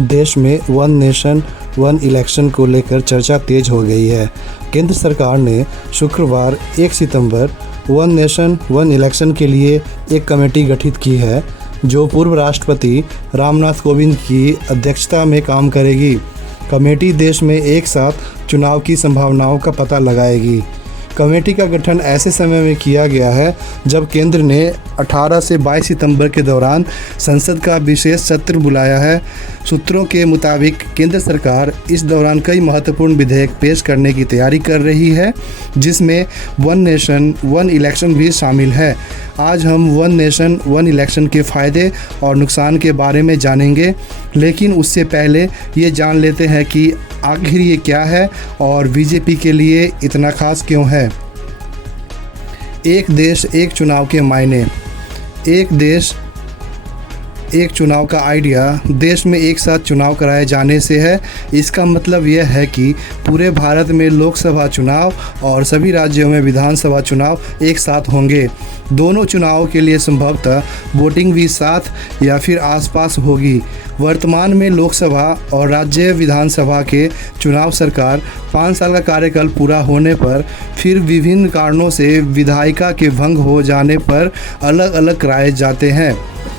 देश में one nation one election को लेकर चर्चा तेज हो गई है। केंद्र सरकार ने शुक्रवार 1 सितंबर वन नेशन वन इलेक्शन के लिए एक कमेटी गठित की है, जो पूर्व राष्ट्रपति रामनाथ कोविंद की अध्यक्षता में काम करेगी। कमेटी देश में एक साथ चुनाव की संभावनाओं का पता लगाएगी। कमेटी का गठन ऐसे समय में किया गया है जब केंद्र ने 18 से 22 सितंबर के दौरान संसद का विशेष सत्र बुलाया है। सूत्रों के मुताबिक केंद्र सरकार इस दौरान कई महत्वपूर्ण विधेयक पेश करने की तैयारी कर रही है, जिसमें वन नेशन वन इलेक्शन भी शामिल है। आज हम वन नेशन वन इलेक्शन के फ़ायदे और नुकसान के बारे में जानेंगे, लेकिन उससे पहले ये जान लेते हैं कि आखिर ये क्या है और बीजेपी के लिए इतना खास क्यों है। एक देश एक चुनाव के मायने। एक देश एक चुनाव का आइडिया देश में एक साथ चुनाव कराए जाने से है। इसका मतलब यह है कि पूरे भारत में लोकसभा चुनाव और सभी राज्यों में विधानसभा चुनाव एक साथ होंगे। दोनों चुनावों के लिए संभवतः वोटिंग भी साथ या फिर आसपास होगी। वर्तमान में लोकसभा और राज्य विधानसभा के चुनाव सरकार 5 साल का कार्यकाल पूरा होने पर फिर विभिन्न कारणों से विधायिका के भंग हो जाने पर अलग अलग कराए जाते हैं।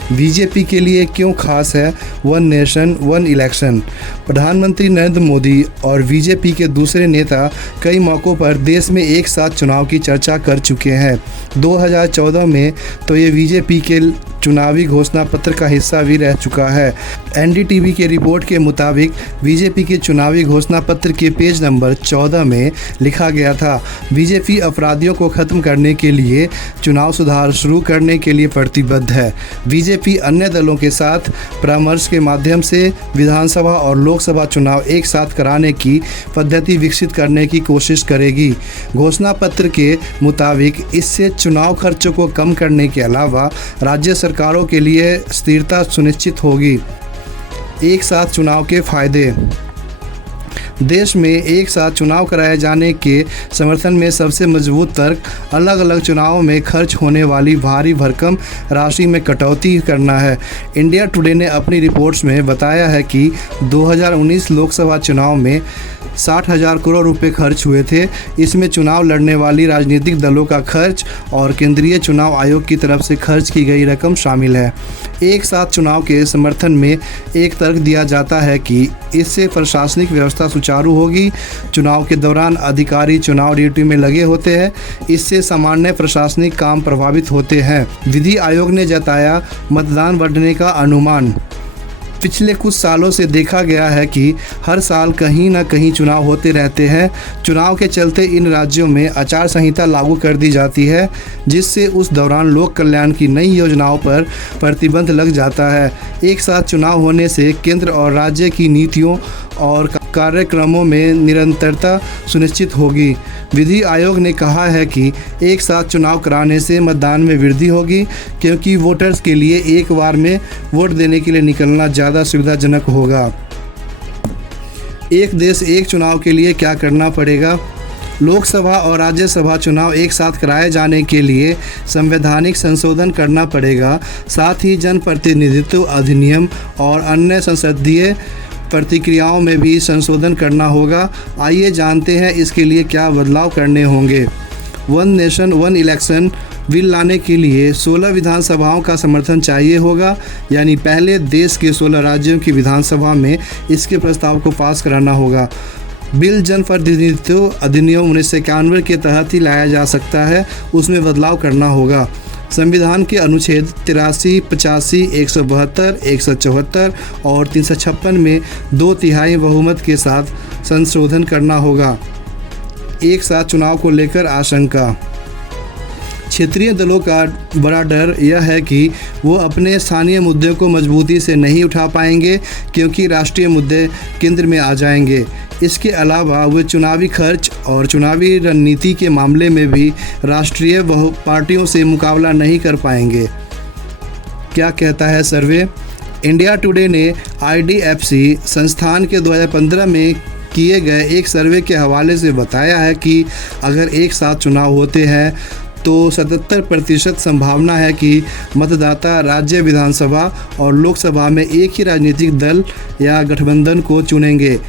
बीजेपी के लिए क्यों खास है वन नेशन वन इलेक्शन? प्रधानमंत्री नरेंद्र मोदी और बीजेपी के दूसरे नेता कई मौक़ों पर देश में एक साथ चुनाव की चर्चा कर चुके हैं। 2014 में तो ये बीजेपी के चुनावी घोषणा पत्र का हिस्सा भी रह चुका है। एनडीटीवी के रिपोर्ट के मुताबिक बीजेपी के चुनावी घोषणा पत्र के पेज नंबर 14 में लिखा गया था, बीजेपी अपराधियों को खत्म करने के लिए चुनाव सुधार शुरू करने के लिए प्रतिबद्ध है। बीजेपी अन्य दलों के साथ परामर्श के माध्यम से विधानसभा और लोकसभा चुनाव एक साथ कराने की पद्धति विकसित करने की कोशिश करेगी। घोषणा पत्र के मुताबिक इससे चुनाव खर्चों को कम करने के अलावा राज्य सरकारों के लिए स्थिरता सुनिश्चित होगी। एक साथ चुनाव के फायदे। देश में एक साथ चुनाव कराए जाने के समर्थन में सबसे मजबूत तर्क अलग अलग चुनावों में खर्च होने वाली भारी भरकम राशि में कटौती करना है। इंडिया टुडे ने अपनी रिपोर्ट्स में बताया है कि 2019 लोकसभा चुनाव में 60,000 करोड़ रुपए खर्च हुए थे। इसमें चुनाव लड़ने वाली राजनीतिक दलों का खर्च और केंद्रीय चुनाव आयोग की तरफ से खर्च की गई रकम शामिल है। एक साथ चुनाव के समर्थन में एक तर्क दिया जाता है कि इससे प्रशासनिक व्यवस्था सुचारू होगी। चुनाव के दौरान अधिकारी चुनाव ड्यूटी में लगे होते हैं, इससे सामान्य प्रशासनिक काम प्रभावित होते हैं। विधि आयोग ने जताया मतदान बढ़ने का अनुमान। पिछले कुछ सालों से देखा गया है कि हर साल कहीं न कहीं चुनाव होते रहते हैं। चुनाव के चलते इन राज्यों में आचार संहिता लागू कर दी जाती है, जिससे उस दौरान लोक कल्याण की नई योजनाओं पर प्रतिबंध लग जाता है। एक साथ चुनाव होने से केंद्र और राज्य की नीतियों और कार्यक्रमों में निरंतरता सुनिश्चित होगी। विधि आयोग ने कहा है कि एक साथ चुनाव कराने से मतदान में वृद्धि होगी, क्योंकि वोटर्स के लिए एक बार में वोट देने के लिए निकलना ज़्यादा सुविधाजनक होगा। एक देश एक चुनाव के लिए क्या करना पड़ेगा? लोकसभा और राज्यसभा चुनाव एक साथ कराए जाने के लिए संवैधानिक संशोधन करना पड़ेगा। साथ ही जनप्रतिनिधित्व अधिनियम और अन्य संसदीय प्रतिक्रियाओं में भी संशोधन करना होगा। आइए जानते हैं इसके लिए क्या बदलाव करने होंगे। One nation one election bill लाने के लिए 16 विधानसभाओं का समर्थन चाहिए होगा, यानी पहले देश के 16 राज्यों की विधानसभा में इसके प्रस्ताव को पास कराना होगा। बिल जनप्रतिनिधित्व अधिनियम 1991 के तहत ही लाया जा सकता है, उसमें बदलाव करना होगा। संविधान के अनुच्छेद 83, 85, 172, 174 और 356 में 2/3 बहुमत के साथ संशोधन करना होगा। एक साथ चुनाव को लेकर आशंका। क्षेत्रीय दलों का बड़ा डर यह है कि वो अपने स्थानीय मुद्दों को मजबूती से नहीं उठा पाएंगे, क्योंकि राष्ट्रीय मुद्दे केंद्र में आ जाएंगे। इसके अलावा वे चुनावी खर्च और चुनावी रणनीति के मामले में भी राष्ट्रीय पार्टियों से मुकाबला नहीं कर पाएंगे। क्या कहता है सर्वे? इंडिया टुडे ने IDFC संस्थान के 2015 में किए गए एक सर्वे के हवाले से बताया है कि अगर एक साथ चुनाव होते हैं तो 77% संभावना है कि मतदाता राज्य विधानसभा और लोकसभा में एक ही राजनीतिक दल या गठबंधन को चुनेंगे।